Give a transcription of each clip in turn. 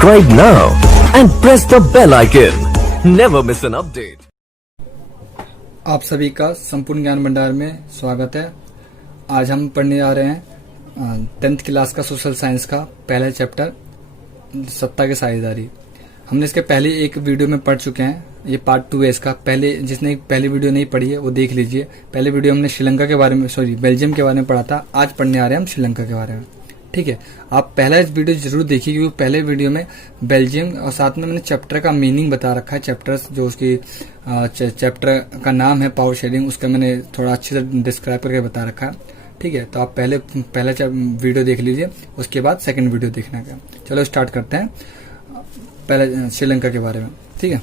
Subscribe now and press the bell icon. Never miss an update. आप सभी का संपूर्ण ज्ञान भंडार में स्वागत है। आज हम पढ़ने आ रहे हैं 10th क्लास का सोशल साइंस का पहला चैप्टर सत्ता की साझेदारी। हमने इसके पहले एक वीडियो में पढ़ चुके हैं, ये पार्ट 2 है इसका। पहले जिसने पहली वीडियो नहीं पढ़ी है वो देख लीजिए। पहले वीडियो हमने श्रीलंका के बारे में बेल्जियम के बारे में पढ़ा था। आज पढ़ने आ रहे हैं हम श्रीलंका के बारे में, ठीक है। आप पहला इस वीडियो जरूर देखिए क्योंकि पहले वीडियो में बेल्जियम और साथ में मैंने चैप्टर का मीनिंग बता रखा है। चैप्टर्स जो उसकी चैप्टर का नाम है पावर शेडिंग, उसका मैंने थोड़ा अच्छे से डिस्क्राइब करके बता रखा है, ठीक है। तो आप पहला वीडियो देख लीजिए, उसके बाद सेकंड वीडियो देखना का। चलो स्टार्ट करते हैं पहले श्रीलंका के बारे में, ठीक है।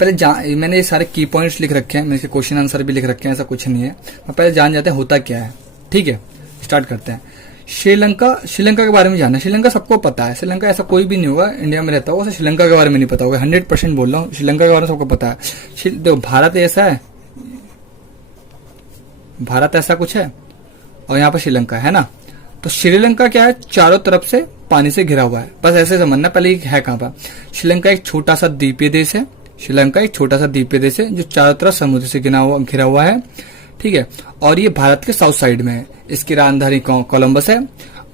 पहले मैंने ये सारे की पॉइंट्स लिख रखे हैं, मैंने इसके क्वेश्चन आंसर भी लिख रखे हैं, ऐसा कुछ नहीं है। पहले जान जाते हैं होता क्या है, ठीक है। स्टार्ट करते हैं। श्रीलंका के बारे में जानना। श्रीलंका सबको पता है, श्रीलंका ऐसा कोई भी नहीं होगा इंडिया में रहता होगा उसे श्रीलंका के बारे में नहीं पता होगा। 100% बोल रहा हूँ, श्रीलंका के बारे में सबको पता है। देखो भारत ऐसा है, भारत ऐसा कुछ है और यहाँ पर श्रीलंका है ना। तो श्रीलंका क्या है, चारों तरफ से पानी से घिरा हुआ है, बस ऐसे समझना। पहले है कहाँ पर, श्रीलंका एक छोटा सा द्वीपीय देश है। श्रीलंका एक छोटा सा द्वीपीय देश है जो चारों तरफ समुद्र से घिरा हुआ है, ठीक है। और ये भारत के साउथ साइड में है। इसकी राजधानी कोलंबस है।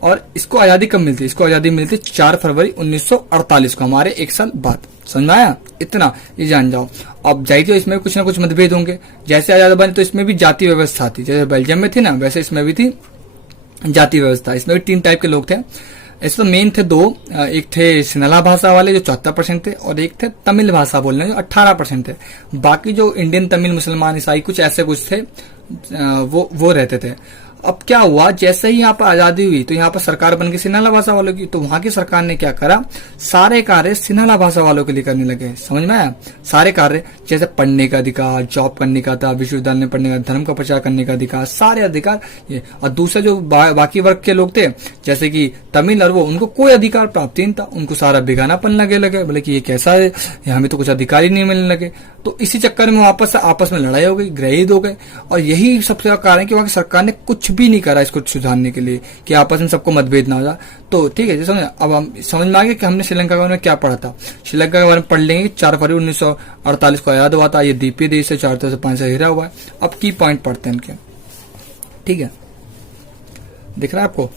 और इसको आजादी कब मिलती है, इसको आजादी मिलती है 4 फरवरी 1948 को, हमारे 1 साल बाद। समझ में आया? इतना ये जान जाओ। अब जाइए, इसमें कुछ ना कुछ मतभेद होंगे। जैसे आजादी बनी तो इसमें भी जाति व्यवस्था थी, जैसे बेल्जियम में थी ना वैसे इसमें भी थी जाति व्यवस्था। इसमें भी 3 टाइप के लोग थे। इसमें तो मेन थे 2, एक थे सिन्हाला भाषा वाले जो 74% थे और एक थे तमिल भाषा बोलने जो 18% थे। बाकी जो इंडियन तमिल मुसलमान ईसाई कुछ ऐसे कुछ थे वो रहते थे। अब क्या हुआ, जैसे ही यहाँ पर आजादी हुई तो यहाँ पर सरकार बन गई सिन्हाला भाषा वालों की। तो वहां की सरकार ने क्या करा, सारे कार्य सिन्हाला भाषा वालों के लिए करने लगे। समझ में आया? सारे कार्य जैसे पढ़ने का अधिकार, जॉब करने का था, विश्वविद्यालय में पढ़ने का, धर्म का प्रचार करने का अधिकार, सारे अधिकार ये। और दूसरे जो बाकी वर्ग के लोग थे जैसे कि तमिल और वो, उनको कोई अधिकार प्राप्त नहीं था। उनको सारा बेगानापन लगे बोले कि ये कैसा है, हमें तो कुछ अधिकार ही नहीं मिलने लगे। तो इसी चक्कर में आपस में लड़ाई हो गई, गृह युद्ध हो गए। और यही सबसे बड़ा कारण है कि वहां की सरकार ने कुछ भी नहीं करा इसको सुधारने के लिए कि आपस में सबको मतभेद ना हो जाए। तो ठीक है, समझ अब हम समझ में आ गया कि हमने श्रीलंका के बारे में क्या पढ़ा था। श्रीलंका के बारे में पढ़ लेंगे। 4 फरवरी 1948 को आजाद हुआ था। ये द्वीपीय देश से 4 तरफ से 5 से घिरा हुआ है। अब की पॉइंट पढ़ते हैं इनके, ठीक है। दिख रहा है आपको?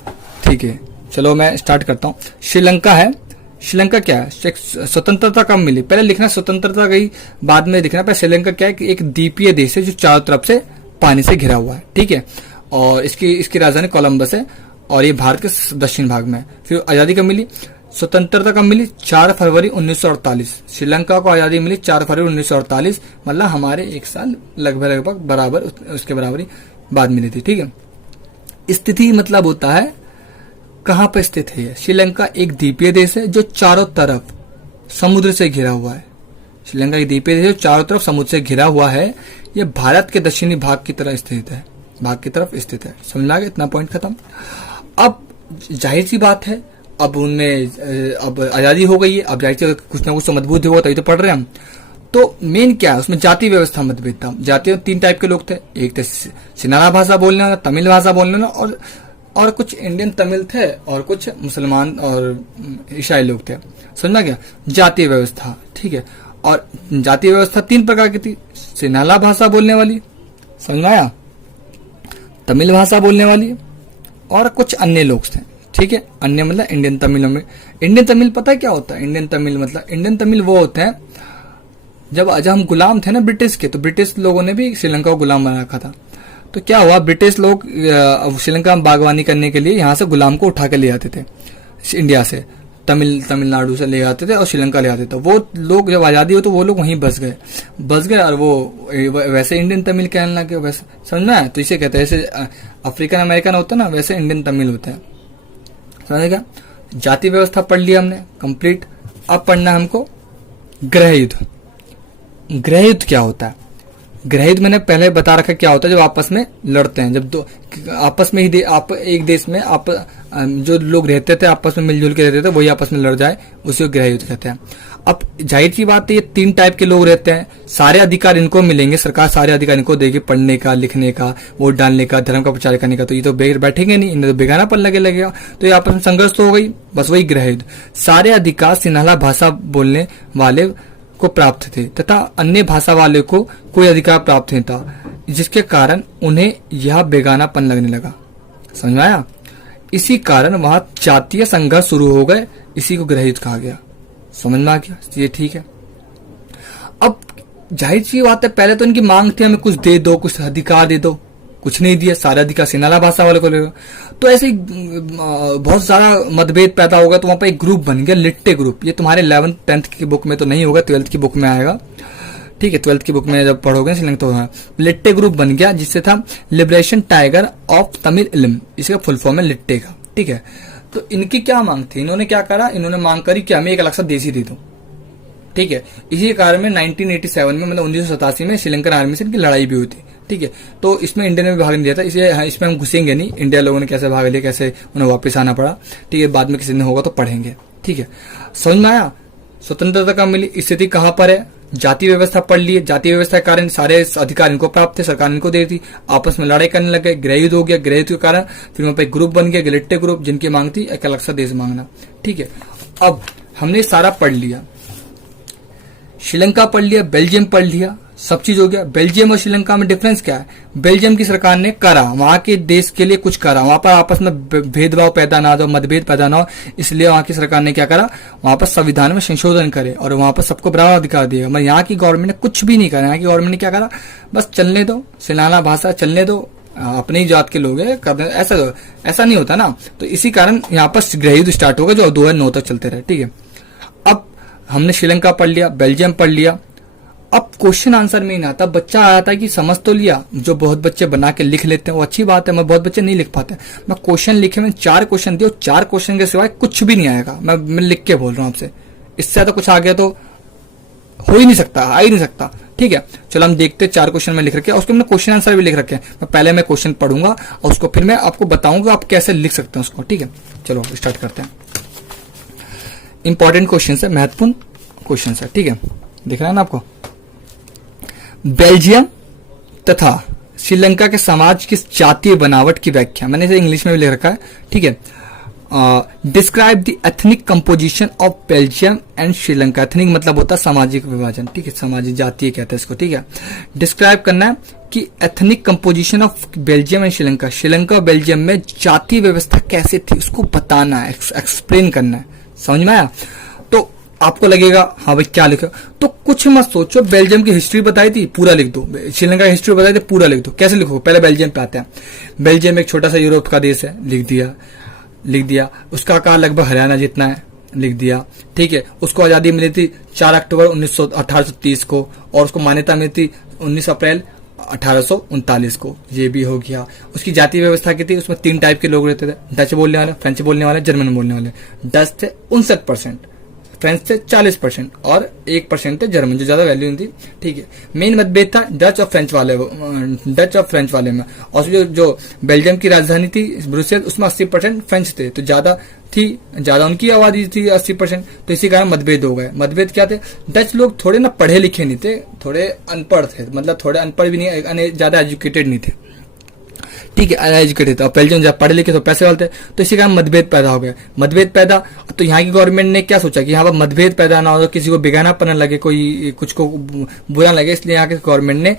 ठीक है, चलो मैं स्टार्ट करता हूँ। श्रीलंका है, श्रीलंका क्या है, स्वतंत्रता कब मिली पहले लिखना, स्वतंत्रता गई बाद में दिखना। पहले श्रीलंका क्या है कि एक द्वीपीय देश है जो चारों तरफ से पानी से घिरा हुआ है, ठीक है। और इसकी राजधानी कोलंबस है और ये भारत के दक्षिण भाग में है। फिर आजादी कब मिली, स्वतंत्रता कब मिली, 4 फरवरी 1948। श्रीलंका को आजादी मिली 4 फरवरी 1948, मतलब हमारे 1 साल लगभग बराबर उसके बराबरी बाद मिली थी, ठीक है। स्थिति मतलब होता है कहाँ पर स्थित है। श्रीलंका एक द्वीपीय देश है जो चारों तरफ समुद्र से घिरा हुआ है। श्रीलंका एक द्वीपीय देश है जो चारों तरफ समुद्र से घिरा हुआ है। यह भारत के दक्षिणी भाग की तरफ स्थित है, समझ में आ गया? इतना पॉइंट खत्म। अब जाहिर सी बात है, अब आजादी हो गई है, अब जाहिर सी कुछ ना कुछ तो मतभेद होगा, तभी तो पढ़ रहे हैं हम। तो मेन क्या है उसमें, जाति व्यवस्था मतभेद था। जाति में 3 टाइप के लोग थे, एक थे सिन्हाला भाषा बोलने वाला, तमिल भाषा बोलने वाला और कुछ इंडियन तमिल थे और कुछ मुसलमान और ईसाई लोग थे। समझ में गया? जातीय व्यवस्था, ठीक है। और जातीय व्यवस्था 3 प्रकार की थी। सिन्हाला भाषा बोलने वाली, समझ में आया, तमिल भाषा बोलने वाली और कुछ अन्य लोग थे, ठीक है। अन्य मतलब इंडियन तमिल में। इंडियन तमिल पता है क्या होता है? इंडियन तमिल वो होते हैं जब हम गुलाम थे ना ब्रिटिश के, तो ब्रिटिश लोगों ने भी श्रीलंका को गुलाम बना रखा था। तो क्या हुआ, ब्रिटिश लोग श्रीलंका में बागवानी करने के लिए यहाँ से गुलाम को उठा के ले आते थे, इंडिया से तमिलनाडु से ले आते थे और श्रीलंका ले आते थे। वो लोग जब आजादी हो तो वो लोग वहीं बस गए और वो वैसे इंडियन तमिल कहने लगे, वैसे समझ में आया? तो इसे कहते हैं, जैसे अफ्रीकन अमेरिकन होता है ना वैसे इंडियन तमिल होते हैं, समझेगा? जाति व्यवस्था पढ़ लिया हमने कंप्लीट। अब पढ़ना है हमको गृह युद्ध। गृह युद्ध क्या होता है? गृह मैंने पहले बता रखा क्या होता है, जब आपस में लड़ते हैं, जब दो आपस में ही आप एक देश में आप जो लोग रहते थे आपस में मिलजुल के रहते थे वही आपस में लड़ जाए, उसी को गृह युद्ध कहते हैं। अब जाहिर की बात है ये 3 टाइप के लोग रहते हैं, सारे अधिकार इनको मिलेंगे, सरकार सारे अधिकार इनको देगी, पढ़ने का, लिखने का, वोट डालने का, धर्म का प्रचार करने का, तो ये तो बैठेंगे नहीं, इन्हें तो बेगानापन लगेगा, तो ये आपस में संघर्ष तो हो गई, बस वही गृह युद्ध। सारे अधिकार सिन्हाला भाषा बोलने वाले को प्राप्त थे तथा अन्य भाषा वाले को कोई अधिकार प्राप्त नहीं था, जिसके कारण उन्हें यह बेगानापन लगने लगा। समझ में आया? इसी कारण वहां जातीय संघर्ष शुरू हो गए, इसी को गृह युद्ध कहा गया। समझ में आ गया? ये ठीक है। अब जाहिर सी बात है, पहले तो इनकी मांग थी हमें कुछ दे दो, कुछ अधिकार दे दो, कुछ नहीं दिया, सारे अधिकार सिन्हाला भाषा वाले को लेगा। तो ऐसे बहुत सारा मतभेद पैदा होगा, तो वहां पर एक ग्रुप बन गया, लिट्टे ग्रुप। ये तुम्हारे 11th 10th की बुक में तो नहीं होगा, 12th की बुक में आएगा, ठीक है। 12th की बुक में जब पढ़ोगे श्रीलंका तो हाँ, लिट्टे ग्रुप बन गया, जिससे था लिबरेशन टाइगर ऑफ तमिल इल्म, इसका फुल फॉर्म है लिट्टे का, ठीक है। तो इनकी क्या मांग थी, इन्होंने क्या करा, इन्होंने मांग करी कि हमें एक अलग सा देश ही दे दो, ठीक है। इसी कारण में 1987 में मतलब 1987 में श्रीलंकन आर्मी से इनकी लड़ाई भी हुई थी, ठीक है। तो इसमें इंडिया ने भी भाग नहीं लिया था, इसलिए इसमें हम घुसेंगे नहीं, इंडिया लोगों ने कैसे भाग लिया, कैसे उन्हें वापस आना पड़ा, ठीक है। बाद में किसी दिन होगा तो पढ़ेंगे, ठीक है। समझ में आया? स्वतंत्रता का मिली स्थिति कहां पर है, जाति व्यवस्था पढ़ लिए, जाति व्यवस्था के कारण सारे अधिकार इनको प्राप्त थे, सरकार इनको दे दी, आपस में लड़ाई करने लगे, गृह युद्ध हो गया, गृह युद्ध के कारण फिर वहां पर एक ग्रुप बन गया, गिलिट्टे ग्रुप, जिनकी मांग थी एक अलग सा देश मांगना, ठीक है। अब हमने सारा पढ़ लिया, श्रीलंका पढ़ लिया, बेल्जियम पढ़ लिया, सब चीज हो गया। बेल्जियम और श्रीलंका में डिफरेंस क्या है? बेल्जियम की सरकार ने करा, वहां के देश के लिए कुछ करा, वहां पर आपस में भेदभाव पैदा ना हो, मतभेद पैदा ना हो, इसलिए वहां की सरकार ने क्या करा, वहां पर संविधान में संशोधन करे और वहां पर सबको बराबर अधिकार दिया। मगर यहाँ की गवर्नमेंट ने कुछ भी नहीं करा, यहाँ की गवर्नमेंट ने क्या करा, बस चलने दो, सिन्हाला भाषा चलने दो, अपनी जात के लोग है, ऐसा नहीं होता ना। तो इसी कारण यहाँ पर गृह युद्ध स्टार्ट होगा, जो 2009 तक चलते रहे, ठीक है। अब हमने श्रीलंका पढ़ लिया, बेल्जियम पढ़ लिया। अब क्वेश्चन आंसर में नहीं आता, बच्चा आया था कि समझ तो लिया, जो बहुत बच्चे बना के लिख लेते हैं वो अच्छी बात है, मैं बहुत बच्चे नहीं लिख पाते, मैं क्वेश्चन लिखे, मैंने 4 क्वेश्चन दिए, 4 क्वेश्चन के सिवाय कुछ भी नहीं आएगा, मैं लिख के बोल रहा हूं आपसे, इससे ज्यादा कुछ आ गया तो हो ही नहीं सकता, आ ही नहीं सकता, ठीक है। चलो हम देखते, 4 क्वेश्चन में लिख रखे हैं, उसके मैंने क्वेश्चन आंसर भी लिख रखे हैं। पहले मैं क्वेश्चन पढ़ूंगा और उसको फिर मैं आपको बताऊंगा आप कैसे लिख सकते हैं उसको, ठीक है। चलो स्टार्ट करते हैं। इंपॉर्टेंट क्वेश्चन है, महत्वपूर्ण क्वेश्चन है, ठीक है, दिख रहा है ना आपको। बेल्जियम तथा श्रीलंका के समाज की जातीय बनावट की व्याख्या, मैंने इसे इंग्लिश में भी लिख रखा है, ठीक है। Describe the ethnic composition of Belgium and Sri Lanka. Ethnic मतलब होता है सामाजिक विभाजन, ठीक है, सामाजिक जातीय कहते हैं इसको, ठीक है। डिस्क्राइब करना है कि ethnic composition of Belgium and Sri Lanka, Sri Lanka और बेल्जियम में जातीय व्यवस्था कैसे थी उसको बताना है, एक्सप्लेन करना है। समझ में आया? तो आपको लगेगा हाँ भाई क्या लिखा, तो कुछ मत सोचो, बेल्जियम की हिस्ट्री बताई थी पूरा लिख दो, श्रीलंका की हिस्ट्री बताई थी पूरा लिख दो। कैसे लिखो? पहले बेल्जियम पे आते हैं। बेल्जियम एक छोटा सा यूरोप का देश है, लिख दिया। उसका आकार लगभग हरियाणा जितना है, लिख दिया, ठीक है। उसको आजादी मिली थी 4 अक्टूबर 1830 को और उसको मान्यता मिली थी 19 अप्रैल 1839 को, ये भी हो गया। उसकी जातीय व्यवस्था की थी, उसमें 3 टाइप के लोग रहते थे, डच बोलने वाले, फ्रेंच बोलने वाले, जर्मन बोलने वाले। डच थे 59%, फ्रेंच थे 40% और 1% थे जर्मन, जो ज्यादा वैल्यू नहीं थी, ठीक है। मेन मतभेद था डच और फ्रेंच वाले में। और जो बेल्जियम की राजधानी थी ब्रुसेल, उसमें 80% फ्रेंच थे, तो ज्यादा उनकी आबादी थी 80%, तो इसी कारण मतभेद हो गए। मतभेद क्या थे? डच लोग थोड़े ना पढ़े लिखे नहीं थे, थोड़े अनपढ़ थे, मतलब थोड़े अनपढ़ भी नहीं, ज्यादा एजुकेटेड नहीं थे, ठीक है, अनएजुकेटेड थे। और बेल्जियम जब पढ़े लिखे तो पैसे वाले थे, तो इसी कारण मतभेद पैदा हो गया। मतभेद पैदा, तो यहाँ की गवर्नमेंट ने क्या सोचा कि यहाँ पर मतभेद पैदा ना हो, किसी को बेगानापन लगे, कोई कुछ को बुरा लगे, इसलिए यहाँ की गवर्नमेंट ने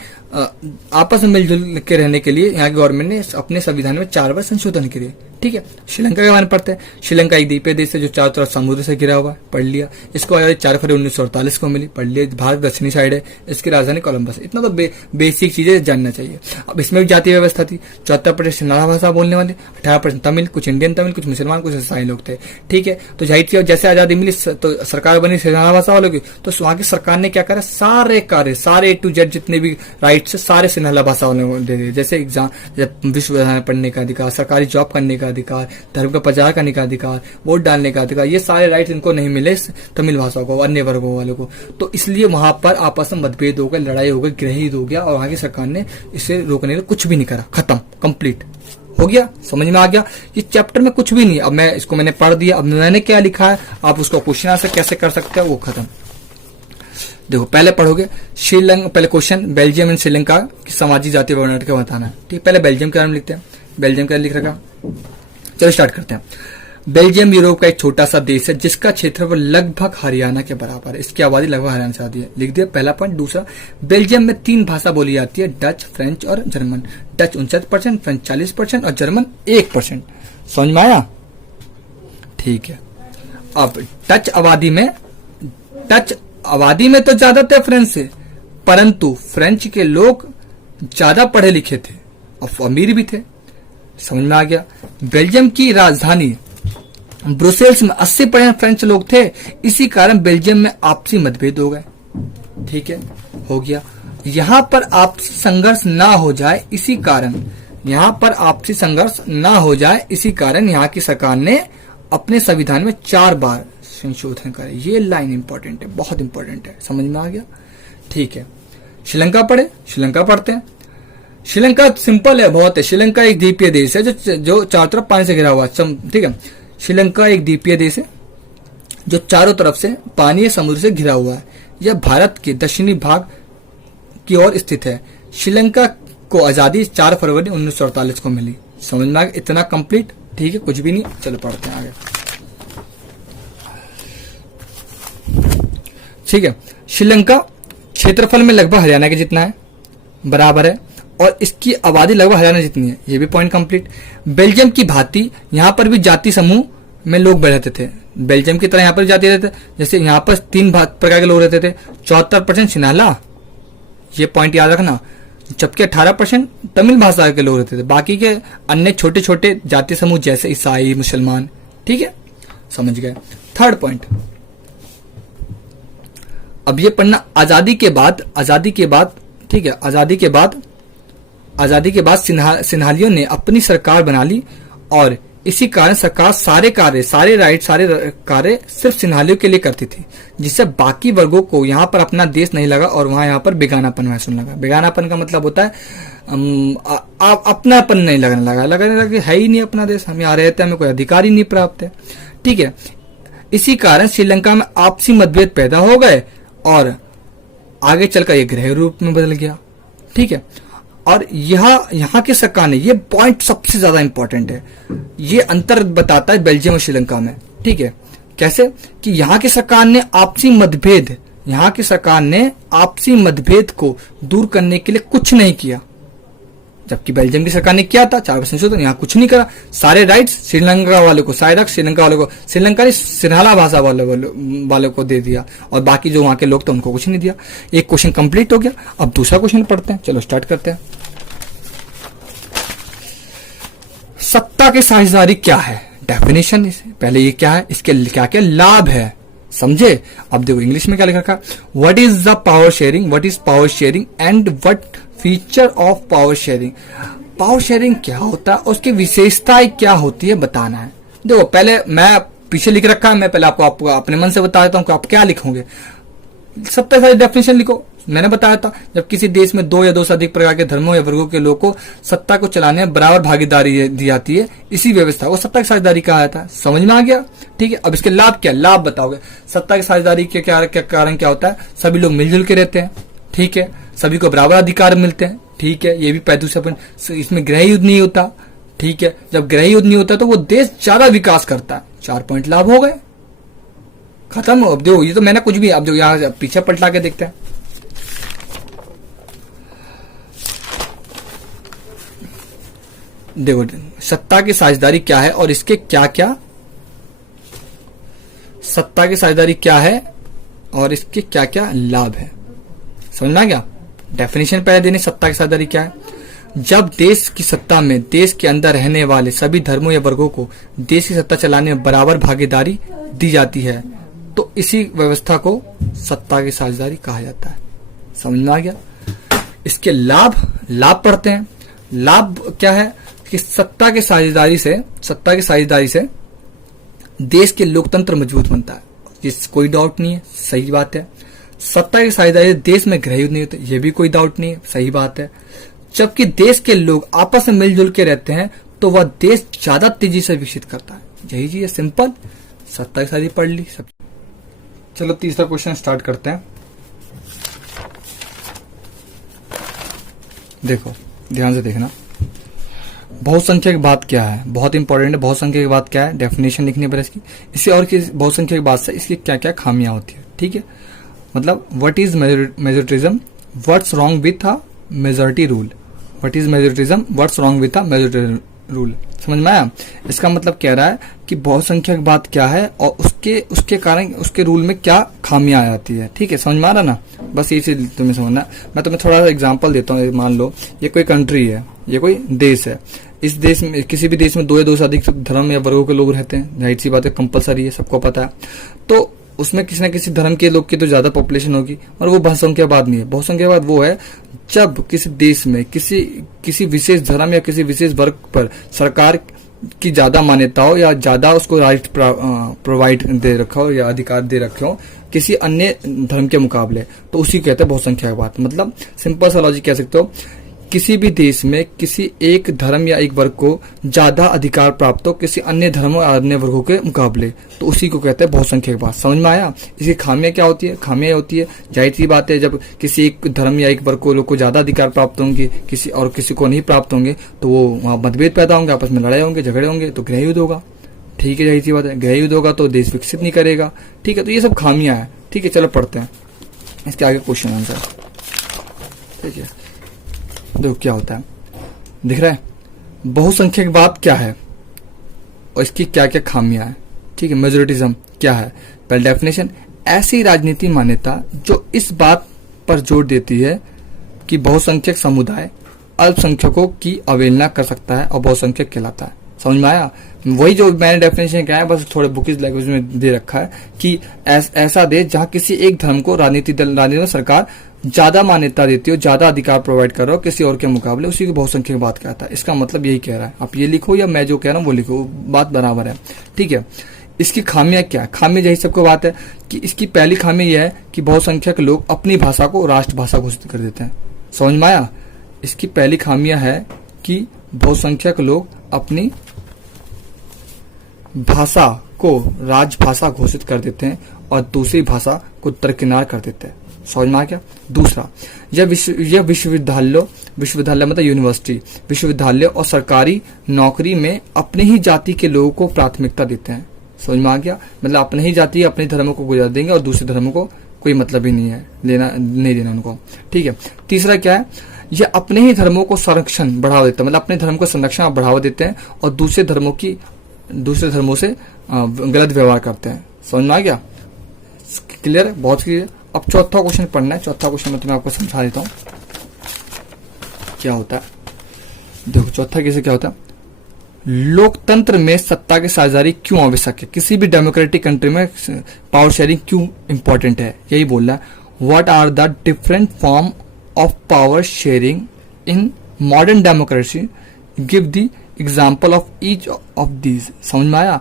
आपस में मिलजुल के रहने के लिए यहाँ की गवर्नमेंट ने अपने संविधान में 4 बार संशोधन किए, ठीक है। श्रीलंका के बारे में पढ़ते हैं। श्रीलंका एक द्वीपीय देश है जो चारों तरफ समुद्र से घिरा हुआ है, पढ़ लिया। इसको आजादी 4 फरवरी 1948 को मिली, पढ़ लिया। भारत दक्षिणी साइड है, इसकी राजधानी कोलंबस है। इतना तो बेसिक चीजें जानना चाहिए। अब इसमें भी जातीय व्यवस्था थी, 74% सिन्हाला भाषा बोलने वाले, 18% तमिल, कुछ इंडियन तमिल, कुछ मुसलमान, कुछ ईसाई लोग थे, ठीक है। तो जाहिर सी जैसे आजादी मिली तो सरकार बनी सिन्हाला भाषा वालों की, तो वहां की सरकार ने क्या करा, सारे कार्य, सारे A to Z जितने भी राइट से सारे सिन्हाला भाषा वालों को दे दिए। जैसे एग्जाम, विश्वविद्यालय पढ़ने का अधिकार, सरकारी जॉब करने का का अधिकार, धर्म का प्रचार करने का अधिकार, वोट डालने का अधिकार, ये सारे राइट्स इनको नहीं मिले तमिल भाषा को, अन्य वर्गों वालों को। तो इसलिए वहां पर आपस में मतभेद हो गए, लड़ाई हो गई, गृहयुद्ध हो गया और वहां की सरकार ने इसे रोकने के लिए कुछ भी नहीं करा, खत्म, कंप्लीट हो गया। समझ में आ गया? ये चैप्टर में कुछ भी नहीं। अब मैंने पढ़ दिया, अब मैंने क्या लिखा है, आप उसको क्वेश्चन आंसर कैसे कर सकते हो, वो खत्म। देखो पहले पढ़ोगे श्रीलंका, पहले क्वेश्चन बेल्जियम एंड श्रीलंका की सामाजिक जातीय वर्णन का बताना है। ठीक, पहले बेल्जियम के बारे में लिखते हैं। बेल्जियम क्या लिख रखा, चलो स्टार्ट करते हैं। बेल्जियम यूरोप का एक छोटा सा देश है जिसका क्षेत्रफल लगभग हरियाणा के बराबर है। इसकी आबादी लगभग हरियाणा से आती है, लिख दिया पहला पॉइंट। दूसरा, बेल्जियम में 3 भाषा बोली जाती है, डच, फ्रेंच और जर्मन। डच 49%, फ्रेंच 40% और जर्मन 1%। समझ में आया? ठीक है। अब डच आबादी में तो ज्यादा थे फ्रेंच से, परंतु फ्रेंच के लोग ज्यादा पढ़े लिखे थे और अमीर भी थे। समझ में आ गया? बेल्जियम की राजधानी ब्रुसेल्स में 80% फ्रेंच लोग थे, इसी कारण बेल्जियम में आपसी मतभेद हो गए। ठीक है, हो गया। यहां पर आपसी संघर्ष ना हो जाए इसी कारण यहां की सरकार ने अपने संविधान में 4 बार संशोधन करे। ये लाइन इंपॉर्टेंट है, बहुत इंपॉर्टेंट है। समझ में आ गया? ठीक है। श्रीलंका पढ़ते हैं। श्रीलंका सिंपल है, बहुत है। श्रीलंका एक द्वीपीय देश है जो चारों तरफ पानी से घिरा हुआ है। ठीक है, श्रीलंका एक द्वीपीय देश है जो चारों तरफ से पानी या समुद्र से घिरा हुआ है। यह भारत के दक्षिणी भाग की ओर स्थित है। श्रीलंका को आजादी 4 फरवरी 1948 को मिली। समझ में आ गया? इतना कंप्लीट। ठीक है, कुछ भी नहीं। चलो पढ़ते हैं आगे। ठीक है, श्रीलंका क्षेत्रफल में लगभग हरियाणा के जितना है, बराबर है, और इसकी आबादी लगभग हरियाणा जितनी है। ये भी पॉइंट कंप्लीट। बेल्जियम की भांति यहाँ पर भी जाति समूह में लोग रहते थे। बेल्जियम की तरह यहाँ पर जाति रहते थे। जैसे यहाँ पर 3 प्रकार के लोग रहते थे। 74% सिन्हाला, ये पॉइंट याद रखना, जबकि 18% तमिल भाषा के लोग रहते थे। बाकी के अन्य छोटे छोटे जाति समूह जैसे ईसाई, मुसलमान। ठीक है, समझ गए। थर्ड पॉइंट, अब ये पढ़ना। आजादी के बाद ठीक है, आजादी के बाद सिन्हालियों ने अपनी सरकार बना ली और इसी कारण सरकार सारे कार्य सिर्फ सिन्हालियों के लिए करती थी, जिससे बाकी वर्गों को यहाँ पर अपना देश नहीं लगा और वहां यहाँ पर बेगानापन महसूस लगा। बेगानापन का मतलब होता है अपनापन नहीं लगने लगा, है ही नहीं अपना देश, हम यहाँ रहते हैं, हमें कोई अधिकार ही नहीं प्राप्त है। ठीक है, इसी कारण श्रीलंका में आपसी मतभेद पैदा हो गए और आगे चलकर ये गृह रूप में बदल गया। ठीक है, और यहाँ की सरकार ने, ये पॉइंट सबसे ज्यादा इंपॉर्टेंट है, ये अंतर बताता है बेल्जियम और श्रीलंका में। ठीक है, कैसे कि यहाँ की सरकार ने आपसी मतभेद को दूर करने के लिए कुछ नहीं किया, जबकि बेल्जियम की सरकार ने किया था 4 संशोधन। यहाँ कुछ नहीं करा। सारे राइट्स श्रीलंका वालों को, श्रीलंका ने सिन्हाला भाषा वालों को दे दिया और बाकी जो वहां के लोग थे उनको कुछ नहीं दिया। एक क्वेश्चन कंप्लीट हो गया। अब दूसरा क्वेश्चन पढ़ते हैं। चलो स्टार्ट करते हैं। सत्ता की साझेदारी क्या है? डेफिनेशन पहले ये क्या है, इसके क्या क्या लाभ है, समझे? अब देखो इंग्लिश में क्या लिखा रखा, what is the power sharing and what feature of power sharing. Power sharing क्या होता है, उसकी विशेषताएं क्या होती है, बताना है। देखो पहले मैं पीछे लिख रखा है, मैं पहले आपको अपने मन से बता देता हूं कि आप क्या लिखोगे। सबसे सारी डेफिनेशन लिखो। मैंने बताया था जब किसी देश में 2 या 2 से अधिक प्रकार के धर्मों या वर्गों के लोगों को सत्ता को चलाने में बराबर भागीदारी दी जाती है, इसी व्यवस्था को सत्ता की साझेदारी कहा जाता है। समझ में आ गया? ठीक है, अब इसके लाभ क्या, लाभ बताओगे। सत्ता की साझेदारी के कारण क्या होता है, सभी लोग मिलजुल के रहते हैं। ठीक है, सभी को बराबर अधिकार मिलते हैं। ठीक है, ये भी प्रदूषण, इसमें गृह युद्ध नहीं होता। ठीक है, जब गृह युद्ध नहीं होता तो वो देश ज्यादा विकास करता है। 4 पॉइंट लाभ हो गए, खत्म। अब देखो ये तो मैंने कुछ भी, अब जो यहाँ पीछे पलटा के देखते हैं। देखो सत्ता की साझेदारी क्या है और इसके क्या क्या, सत्ता की साझेदारी क्या है और इसके क्या क्या लाभ है, समझना क्या? डेफिनेशन पहले देने, सत्ता की साझेदारी क्या है। जब देश की सत्ता में देश के अंदर रहने वाले सभी धर्मों या वर्गों को देश की सत्ता चलाने में बराबर भागीदारी दी जाती है तो इसी व्यवस्था को सत्ता की साझेदारी कहा जाता है। समझ में आ गया? इसके लाभ पढ़ते हैं। लाभ क्या है? कि सत्ता की साझेदारी से देश के लोकतंत्र मजबूत बनता है। इस कोई डाउट नहीं है, सही बात है। सत्ता की साझेदारी से देश में गृह युद्ध नहीं होता, ये भी कोई डाउट नहीं है, सही बात है। जबकि देश के लोग आपस में मिलजुल के रहते हैं तो वह देश ज्यादा तेजी से विकसित करता है। यही चीज है, सिंपल। सत्ता की साझेदारी पढ़ ली सब। चलो तीसरा क्वेश्चन स्टार्ट करते हैं। देखो ध्यान से देखना, बहुसंख्या की बात क्या है, बहुत इंपॉर्टेंट है। बहुसंख्या की बात क्या है, डेफिनेशन लिखनी पड़े इसकी। इसी और की बहुसंख्या की बात से इसकी क्या क्या खामियां होती है, ठीक है। मतलब what is majoritism, what's wrong with a majority rule. What is majoritism, what's wrong with a majority rule. समझ में आया? इसका मतलब कह रहा है कि बहुसंख्या की बात क्या है और उसके कारण उसके रूल में क्या खामियां आ जाती है, ठीक है। समझ में आ रहा ना? बस ये चीज तुम्हें समझना। मैं तुम्हें थोड़ा सा एग्जांपल देता हूँ। मान लो ये कोई कंट्री है, ये कोई देश है। इस देश में, किसी भी देश में दो या दो से अधिक धर्म या वर्गों के लोग रहते हैं, जाहिर सी बात है, कंपलसरी है, सबको पता है। तो उसमें किसी न किसी धर्म के लोग की तो ज्यादा पॉपुलेशन होगी, और वो बहुसंख्यावाद नहीं है। बहुसंख्यावाद वो है जब किसी देश में किसी विशेष धर्म या किसी विशेष वर्ग पर सरकार की ज्यादा मान्यता हो या ज्यादा उसको राइट प्रोवाइड दे रखा हो या अधिकार दे रखे हो किसी अन्य धर्म के मुकाबले, तो उसी कहते हैं बहुसंख्यावाद। मतलब सिंपल सा लॉजिक कह सकते हो, किसी भी देश में किसी एक धर्म या एक वर्ग को ज्यादा अधिकार प्राप्त हो किसी अन्य धर्म और अन्य वर्गों के मुकाबले, तो उसी को कहते हैं बहुसंख्यकवाद। समझ में आया? इसकी खामियां क्या होती है? खामियां होती है, जाहिर सी बात है, जब किसी एक धर्म या एक वर्ग को लोग को ज्यादा अधिकार प्राप्त होंगे किसी को नहीं प्राप्त होंगे, तो वो वहां मतभेद पैदा होंगे, आपस में लड़ाई होंगे, झगड़े होंगे, तो गृह युद्ध होगा, ठीक है। जाहिर सी बात है, गृह युद्ध होगा तो देश विकसित नहीं करेगा, ठीक है। तो ये सब खामियां हैं, ठीक है। चलो पढ़ते हैं इसके आगे क्वेश्चन आंसर, ठीक है। देखो क्या होता है, दिख रहा है बहुसंख्यकवाद क्या है और इसकी क्या क्या खामियां हैं, ठीक है। मेजोरिटिज्म क्या है? पहले डेफिनेशन, ऐसी राजनीति मान्यता जो इस बात पर जोर देती है कि बहुसंख्यक समुदाय अल्पसंख्यकों की अवहेलना कर सकता है और बहुसंख्यक कहलाता है। समझ में आया? वही जो मैंने डेफिनेशन क्या है, बस थोड़े बुकिश लैंग्वेज में दे रखा है कि ऐसा देश जहां किसी एक धर्म को राजनीति में सरकार ज्यादा मान्यता देती हो, ज्यादा अधिकार प्रोवाइड कर रहा हो किसी और के मुकाबले, उसी को बहुसंख्यक बात कहता है। इसका मतलब यही कह रहा है। आप ये लिखो या मैं जो कह रहा हूँ वो लिखो, बात बराबर है, ठीक है। इसकी खामियां क्या है? खामी यही सबको बात है कि इसकी पहली खामी यह है कि बहुसंख्यक लोग अपनी भाषा को राष्ट्रभाषा घोषित कर देते हैं। समझ में आया? इसकी पहली खामियां है कि बहुसंख्यक लोग अपनी भाषा को राजभाषा घोषित कर देते हैं और दूसरी भाषा को दरकिनार कर देते हैं। समझ में आ गया? दूसरा, यह विश्वविद्यालय मतलब यूनिवर्सिटी, विश्वविद्यालय और सरकारी नौकरी में अपनी ही जाति के लोगों को प्राथमिकता देते हैं। समझ में आ गया? मतलब अपने ही जाति अपने धर्मों को गुजार देंगे और दूसरे धर्मों को कोई मतलब ही नहीं है, नहीं देना उनको, ठीक है। तीसरा क्या है, यह अपने ही धर्मों को संरक्षण बढ़ावा देता है, मतलब अपने धर्म को संरक्षण बढ़ावा देते हैं और दूसरे धर्मों से गलत व्यवहार करते हैं। समझ में आ गया? क्लियर? बहुत क्लियर। अब चौथा क्वेश्चन पढ़ना है। चौथा क्वेश्चन में तुम्हें आपको समझा देता हूं क्या होता है। देखो चौथा कैसे क्या होता है, लोकतंत्र में सत्ता की साझेदारी क्यों आवश्यक है, किसी भी डेमोक्रेटिक कंट्री में पावर शेयरिंग क्यों इंपॉर्टेंट है, यही बोल रहा है। What are the different form of power sharing in modern democracy, give the example of each of these. समझ में आया?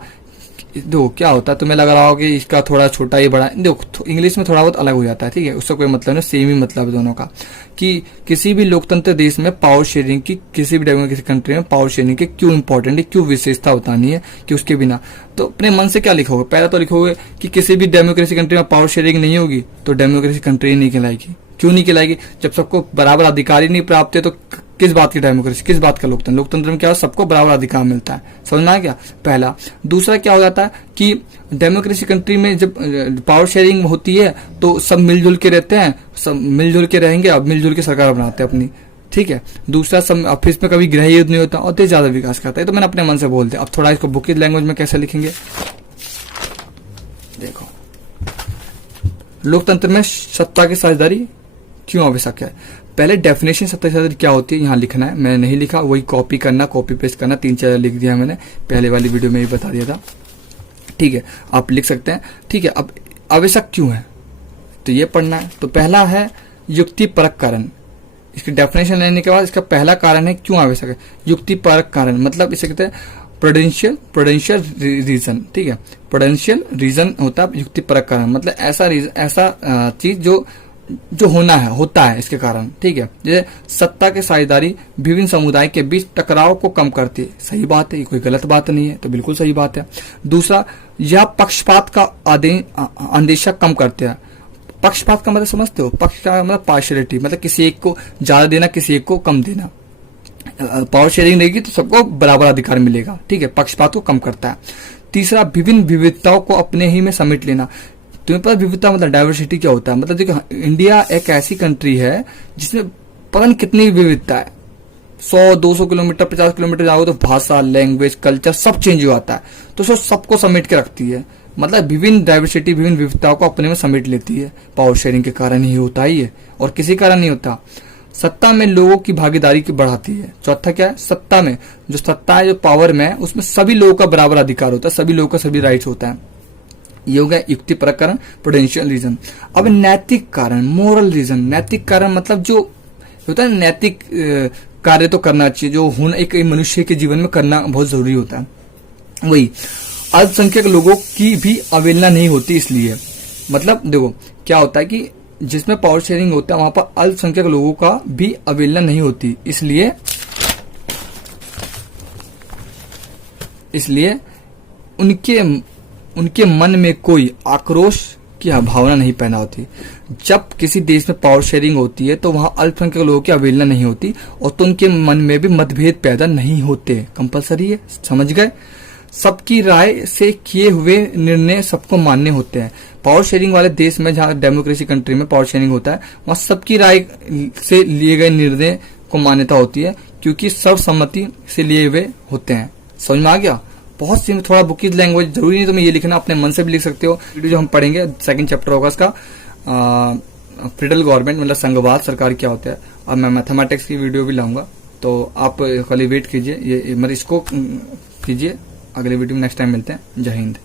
देखो क्या होता है, तुम्हें लग रहा हो कि इसका थोड़ा छोटा ही बड़ा, देखो इंग्लिश में थोड़ा बहुत अलग हो जाता है, ठीक है। उसका कोई मतलब नहीं, सेम ही मतलब है दोनों का। कि किसी भी लोकतंत्र देश में पावर शेयरिंग की, किसी भी डेमोक्रेटिक कंट्री में पावर शेयरिंग की क्यों इंपॉर्टेंट है, क्यों विशेषता बतानी है, कि उसके बिना तो अपने मन से क्या लिखोगे, पहले तो लिखोगे कि किसी भी डेमोक्रेसी कंट्री में पावर शेयरिंग नहीं होगी तो डेमोक्रेसी कंट्री नहीं कहलाएगी। क्यों नहीं कहलाएगी? जब सबको बराबर अधिकार ही नहीं प्राप्त है तो किस बात की डेमोक्रेसी, किस बात का लोकतंत्र? लोकतंत्र में क्या हो, सबको बराबर अधिकार मिलता है। समझ में आ गया? पहला। दूसरा क्या हो जाता है कि डेमोक्रेसी कंट्री में जब पावर शेयरिंग होती है तो सब मिलजुल के रहते हैं, सब मिलजुल के रहेंगे, अब मिलजुल के सरकार बनाते हैं अपनी, ठीक है। दूसरा, सब ऑफिस में कभी गृह युद्ध नहीं होता और देश ज्यादा विकास करता है। तो मैंने अपने मन से बोल दिया। अब थोड़ा इसको बुकिश लैंग्वेज में कैसे लिखेंगे, देखो। लोकतंत्र में सत्ता की साझेदारी क्यों आवश्यक है? पहले डेफिनेशन सत्ता की साझेदारी क्या होती है यहां लिखना है, मैंने नहीं लिखा, वही कॉपी करना, कॉपी पेस्ट करना, 3-4 लिख दिया मैंने, पहले वाली वीडियो में ही बता दिया था, ठीक है। आप लिख सकते हैं, ठीक है। अब आवश्यक क्यों है तो ये पढ़ना है। तो पहला है युक्ति परक कारण, इसकी डेफिनेशन लेने के बाद इसका पहला कारण है क्यों आवश्यक है, युक्तिपरक कारण, मतलब इसे कहते हैं प्रूडेंशियल रीजन। ठीक है, प्रूडेंशियल रीजन होता है युक्तिपरक कारण, मतलब ऐसा चीज जो होता है इसके कारण। ठीक है, जैसे सत्ता के साझेदारी विभिन्न समुदाय के बीच टकराव को कम करती है, सही बात है, ये कोई गलत बात नहीं है, तो बिल्कुल सही बात है। दूसरा, यह पक्षपात का अंदेशा कम करते हैं। पक्षपात का मतलब समझते हो, पक्ष का मतलब पार्शियलिटी, मतलब किसी एक को ज्यादा देना, किसी एक को कम देना। पावर शेयरिंग रहेगी तो सबको बराबर अधिकार मिलेगा। ठीक है, पक्षपात को कम करता है। तीसरा, विभिन्न विविधताओं को अपने ही में समेट लेना। तुम्हें पता विविधता मतलब डाइवर्सिटी क्या होता है, मतलब देखो इंडिया एक ऐसी कंट्री है जिसमें पता नहीं कितनी विविधता है, 100-200 किलोमीटर 50 किलोमीटर जाओ तो भाषा, लैंग्वेज, कल्चर सब चेंज हो जाता है, तो सबको समेट के रखती है, मतलब विभिन्न डाइवर्सिटी, विभिन्न विविधताओं को अपने में समेट लेती है। पावर शेयरिंग के कारण ही होता ही है और किसी कारण नहीं होता। सत्ता में लोगों की भागीदारी की बढ़ाती है। चौथा क्या है, सत्ता में जो सत्ता है, जो पावर में है, उसमें सभी लोगों का बराबर अधिकार होता है, सभी लोगों का सभी राइट्स होता है। ये हो गया युक्तिपरक कारण, प्रूडेंशियल रीजन। अब नैतिक कारण, मोरल रीजन। नैतिक कारण मतलब जो होता है नैतिक कार्य तो करना चाहिए, जो होना एक मनुष्य के जीवन में करना बहुत जरूरी होता है। वही अल्पसंख्यक लोगों की भी अवहेलना नहीं होती, इसलिए मतलब देखो क्या होता है कि जिसमें पावर शेयरिंग होता है वहां पर अल्पसंख्यक लोगों का भी अवहेलना नहीं होती, इसलिए उनके मन में कोई आक्रोश की भावना नहीं पैदा होती। जब किसी देश में पावर शेयरिंग होती है तो वहां अल्पसंख्यक लोगों की अवहेलना नहीं होती और तो उनके मन में भी मतभेद पैदा नहीं होते। कंपलसरी है, समझ गए। सबकी राय से किए हुए निर्णय सबको मान्य होते हैं। पावर शेयरिंग वाले देश में, जहां डेमोक्रेसी कंट्री में पावर शेयरिंग होता है, वहां सबकी राय से लिए गए निर्णय को मान्यता होती है, क्योंकि सर्वसम्मति से लिए हुए होते हैं। समझ में आ गया। बहुत सी थोड़ा बुकीज लैंग्वेज, जरूरी नहीं तुम्हें ये लिखना, अपने मन से भी लिख सकते हो। वीडियो जो हम पढ़ेंगे 2nd चैप्टर होगा इसका, फेडरल गवर्नमेंट मतलब संघवाद सरकार क्या होता है, और मैं मैथमेटिक्स की वीडियो भी लाऊंगा, तो आप खाली वेट कीजिए, ये मतलब इसको कीजिए। अगले वीडियो में नेक्स्ट टाइम मिलते हैं। जय हिंद।